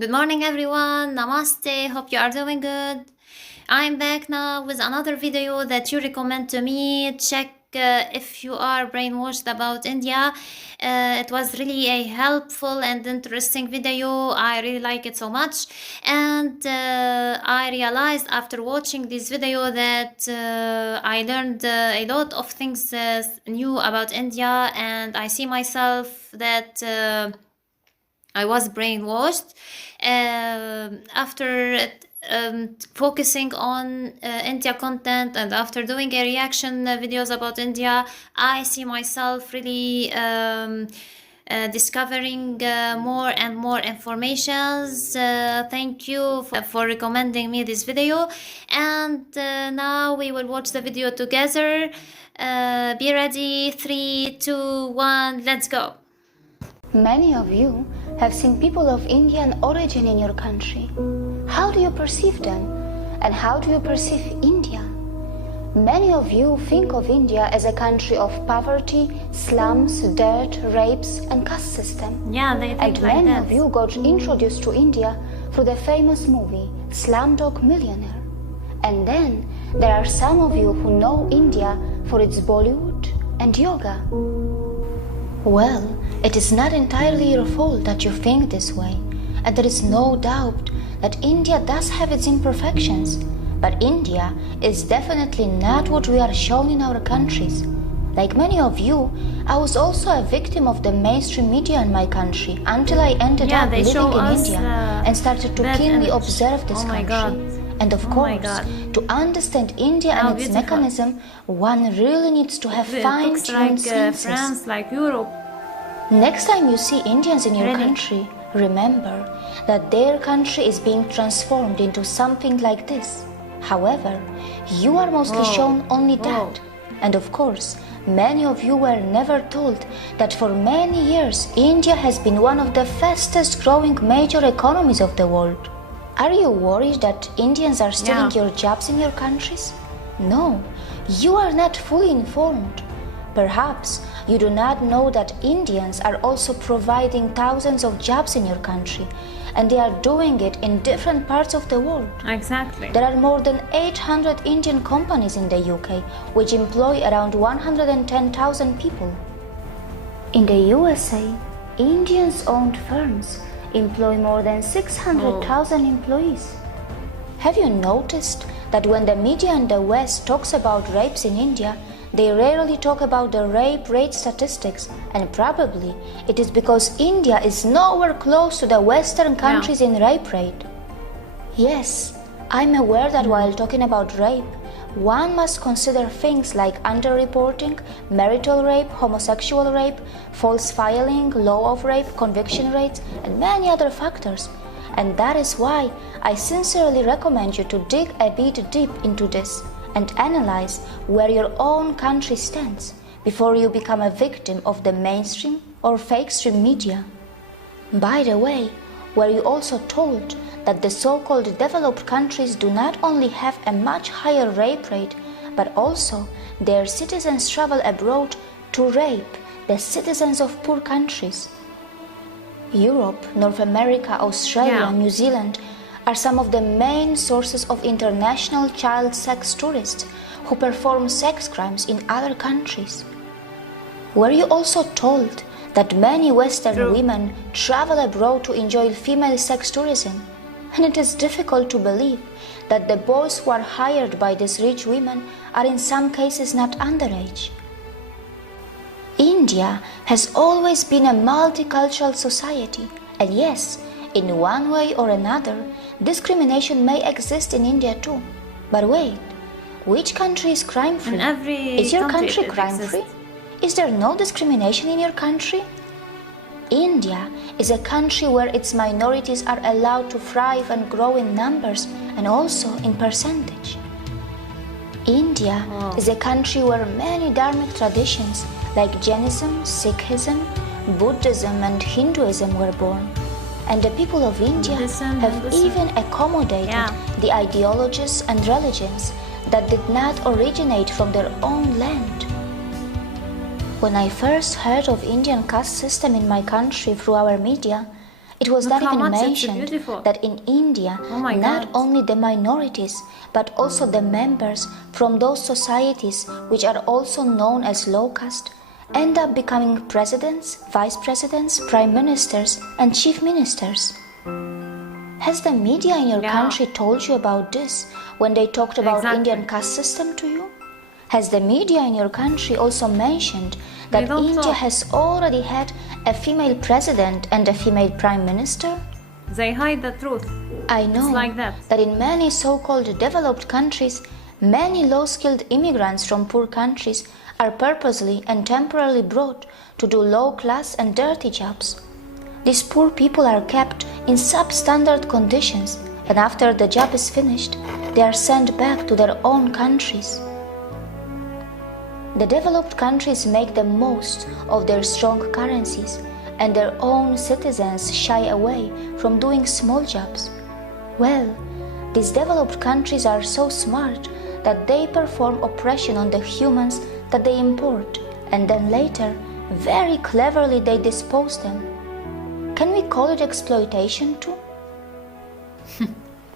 Good morning, everyone. Namaste. Hope you are doing good. I'm back now with another video that you recommend to me. Check if you are brainwashed about India. It was really a helpful and interesting video. I really like it so much. And I realized after watching this video that I learned a lot of things new about India, and I see myself that I was brainwashed after focusing on India content, and after doing a reaction videos about India. I see myself really discovering more and more informations. Thank you for recommending me this video, and now we will watch the video together. Be ready, 3, 2, 1, let's go. Many of you have seen people of Indian origin in your country. How do you perceive them? And how do you perceive India? Many of you think of India as a country of poverty, slums, dirt, rapes, and caste system. Yeah, they think and like many that. of you got introduced to India through the famous movie Slumdog Millionaire. And then there are some of you who know India for its Bollywood and yoga. Well, it is not entirely your fault that you think this way, and there is no doubt that India does have its imperfections, but India is definitely not what we are shown in our countries. Like many of you, I was also a victim of the mainstream media in my country until I ended up living in India and started to keenly observe this country. And of course, to understand India and its mechanism, one really needs to have fine-tuned senses. France, like Europe. Next time you see Indians in your country, remember that their country is being transformed into something like this. However, you are mostly shown only that. And of course, many of you were never told that for many years India has been one of the fastest growing major economies of the world. Are you worried that Indians are stealing your jobs in your countries? No, you are not fully informed. Perhaps you do not know that Indians are also providing thousands of jobs in your country, and they are doing it in different parts of the world. Exactly. There are more than 800 Indian companies in the UK, which employ around 110,000 people. In the USA, Indians-owned firms employ more than 600,000 employees. Have you noticed that when the media in the West talks about rapes in India, they rarely talk about the rape rate statistics, and probably it is because India is nowhere close to the Western countries in rape rate. Yes, I'm aware that while talking about rape, one must consider things like underreporting, marital rape, homosexual rape, false filing, law of rape, conviction rates, and many other factors. And that is why I sincerely recommend you to dig a bit deep into this and analyze where your own country stands before you become a victim of the mainstream or fake stream media. By the way, were you also told that the so-called developed countries do not only have a much higher rape rate, but also their citizens travel abroad to rape the citizens of poor countries? Europe, North America, Australia, New Zealand are some of the main sources of international child sex tourists who perform sex crimes in other countries. Were you also told that many Western women travel abroad to enjoy female sex tourism? And it is difficult to believe that the boys who are hired by these rich women are in some cases not underage. India has always been a multicultural society, and yes, in one way or another, discrimination may exist in India too. But wait, which country is crime-free? Is your country crime-free? Is there no discrimination in your country? India is a country where its minorities are allowed to thrive and grow in numbers and also in percentage. India is a country where many dharmic traditions like Jainism, Sikhism, Buddhism and Hinduism were born. And the people of India have even accommodated the ideologies and religions that did not originate from their own land. When I first heard of Indian caste system in my country through our media, It was Look not how even much it's mentioned beautiful. that in India, Oh my not God. only the minorities, but also the members from those societies which are also known as low caste, end up becoming presidents, vice presidents, prime ministers, and chief ministers. Has the media in your Yeah. country told you about this when they talked about Exactly. Indian caste system to you? Has the media in your country also mentioned that don't India talk. has already had a female president and a female prime minister? They hide the truth. I know like that. in many so-called developed countries, many low-skilled immigrants from poor countries are purposely and temporarily brought to do low-class and dirty jobs. These poor people are kept in substandard conditions, and after the job is finished, they are sent back to their own countries. The developed countries make the most of their strong currencies, and their own citizens shy away from doing small jobs. Well, these developed countries are so smart that they perform oppression on the humans that they import, and then later, very cleverly they dispose them. Can we call it exploitation too?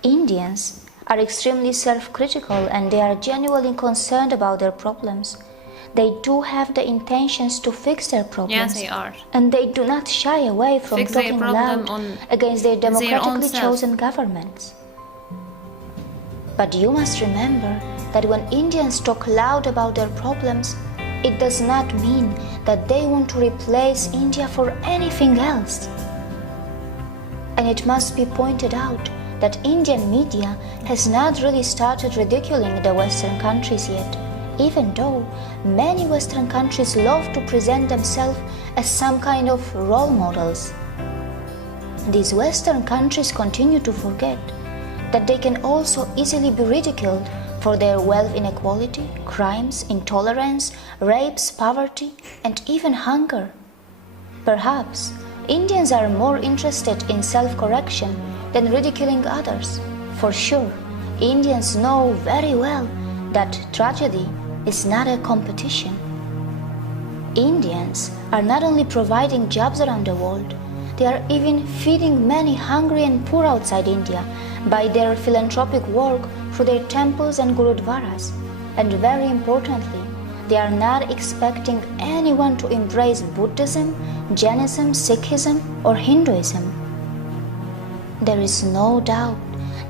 Indians are extremely self-critical and they are genuinely concerned about their problems. They do have the intentions to fix their problems. Yes, they are. And they do not shy away from Fix their talking problem loud on against their their own democratically self. chosen governments. But you must remember that when Indians talk loud about their problems, it does not mean that they want to replace India for anything else. And it must be pointed out that Indian media has not really started ridiculing the Western countries yet, even though many Western countries love to present themselves as some kind of role models. These Western countries continue to forget that they can also easily be ridiculed for their wealth inequality, crimes, intolerance, rapes, poverty, and even hunger. Perhaps Indians are more interested in self-correction than ridiculing others. For sure, Indians know very well that tragedy is not a competition. Indians are not only providing jobs around the world, they are even feeding many hungry and poor outside India by their philanthropic work through their temples and gurudwaras. And very importantly, they are not expecting anyone to embrace Buddhism, Jainism, Sikhism, or Hinduism. There is no doubt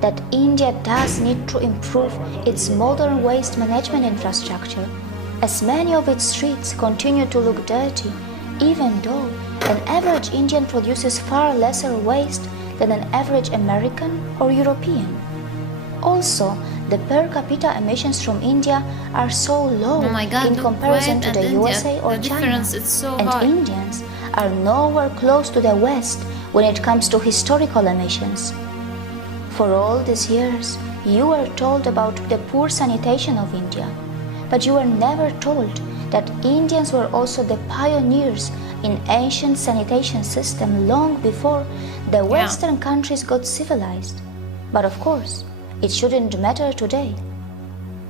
that India does need to improve its modern waste management infrastructure, as many of its streets continue to look dirty, even though an average Indian produces far lesser waste than an average American or European. Also, the per capita emissions from India are so low Oh my God, in look, comparison Kuwait to and the India, USA or the China, difference is so and high. Indians are nowhere close to the West when it comes to historical emissions. For all these years, you were told about the poor sanitation of India, but you were never told that Indians were also the pioneers in ancient sanitation system long before the Western countries got civilized. But of course, it shouldn't matter today.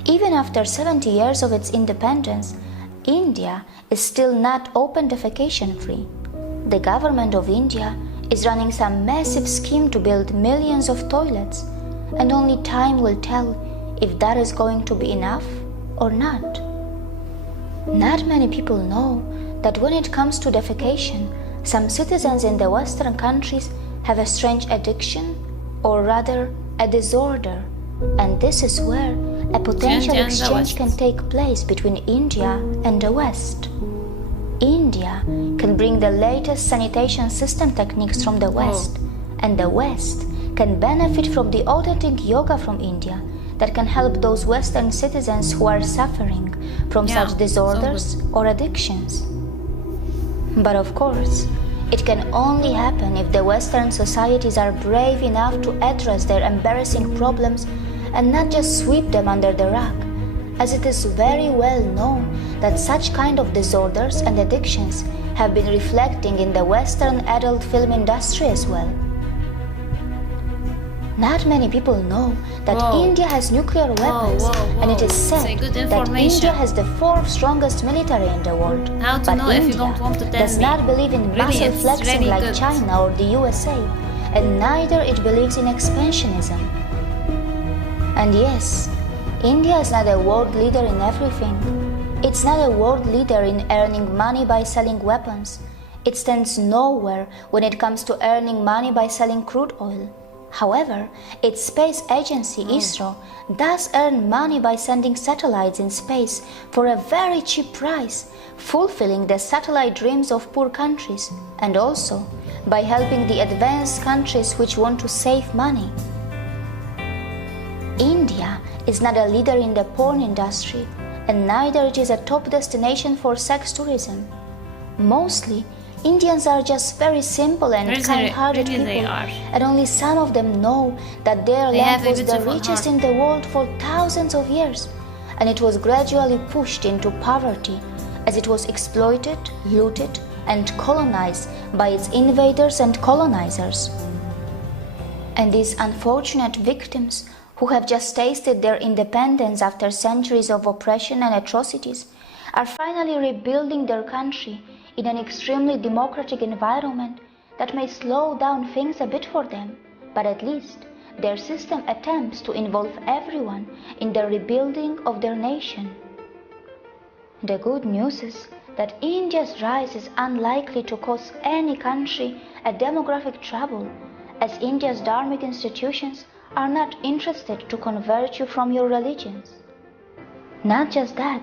Even after 70 years of its independence, India is still not open defecation free. The government of India is running some massive scheme to build millions of toilets, and only time will tell if that is going to be enough or not. Not many people know that when it comes to defecation, some citizens in the Western countries have a strange addiction, or rather a disorder, and this is where a potential India and the exchange West. can take place between India and the West. India can bring the latest sanitation system techniques from the West, and the West can benefit from the authentic yoga from India that can help those Western citizens who are suffering from Yeah, such disorders or addictions. But of course, it can only happen if the Western societies are brave enough to address their embarrassing problems and not just sweep them under the rug, as it is very well known that such kind of disorders and addictions have been reflecting in the Western adult film industry as well. Not many people know that Whoa. India has nuclear weapons, whoa, and it is whoa. Say said good that information. India has the fourth strongest military in the world. How to but know if you India don't want to tell does me? not believe in Really, muscle it's flexing really like good. China or the USA, and neither it believes in expansionism. And yes, India is not a world leader in everything. It's not a world leader in earning money by selling weapons. It stands nowhere when it comes to earning money by selling crude oil. However, its space agency, ISRO, does earn money by sending satellites in space for a very cheap price, fulfilling the satellite dreams of poor countries, and also by helping the advanced countries which want to save money. India is not a leader in the porn industry, and neither it is a top destination for sex tourism. Mostly, Indians are just very simple and kind-hearted people, and only some of them know that their land was the richest in the world for thousands of years, and it was gradually pushed into poverty as it was exploited, looted, and colonized by its invaders and colonizers. And these unfortunate victims who have just tasted their independence after centuries of oppression and atrocities are finally rebuilding their country in an extremely democratic environment that may slow down things a bit for them, but at least their system attempts to involve everyone in the rebuilding of their nation. The good news is that India's rise is unlikely to cause any country a demographic trouble, as India's dharmic institutions are not interested to convert you from your religions. Not just that,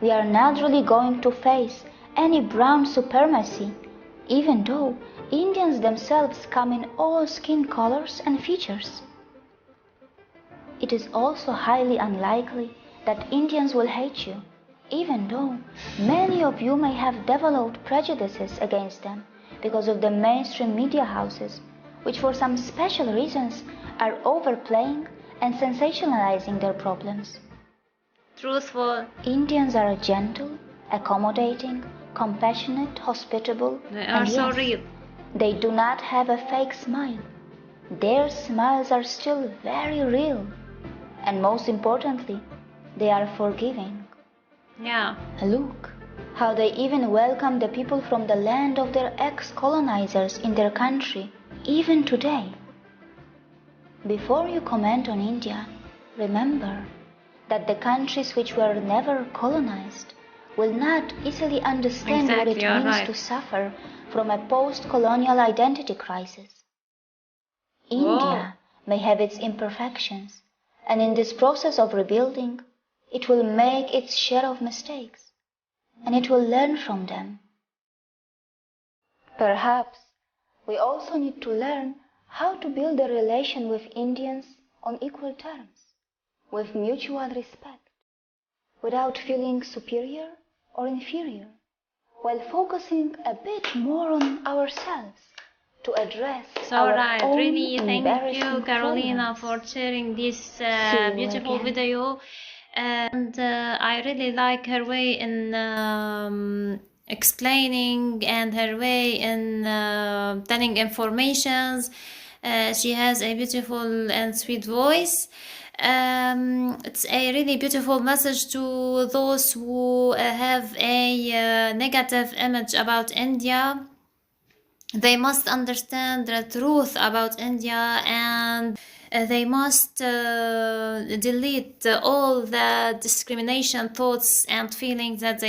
we are not really going to face any brown supremacy, even though Indians themselves come in all skin colors and features. It is also highly unlikely that Indians will hate you, even though many of you may have developed prejudices against them because of the mainstream media houses, which for some special reasons are overplaying and sensationalizing their problems. Truthful. Indians are gentle, accommodating, compassionate, hospitable, They are and so yes, real. they do not have a fake smile. Their smiles are still very real, and most importantly, they are forgiving. Yeah. Look how they even welcome the people from the land of their ex-colonizers in their country, even today. Before you comment on India, remember that the countries which were never colonized will not easily understand what it means to suffer from a post-colonial identity crisis. India may have its imperfections, and in this process of rebuilding, it will make its share of mistakes, and it will learn from them. Perhaps we also need to learn how to build a relation with Indians on equal terms, with mutual respect, without feeling superior or inferior, while focusing a bit more on ourselves to address our own really thank you, Carolina, problems. for sharing this beautiful video. And I really like her way in explaining and her way in telling informations. She has a beautiful and sweet voice. It's a really beautiful message to those who have a negative image about India. They must understand the truth about India, and they must delete all the discrimination thoughts and feelings that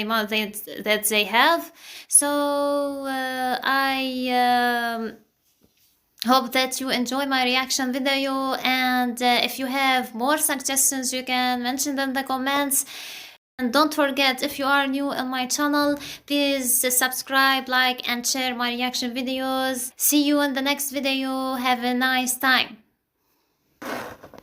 they have. So I hope that you enjoy my reaction video, and if you have more suggestions, you can mention them in the comments. And don't forget, if you are new on my channel, please subscribe, like, and share my reaction videos. See you in the next video. Have a nice time.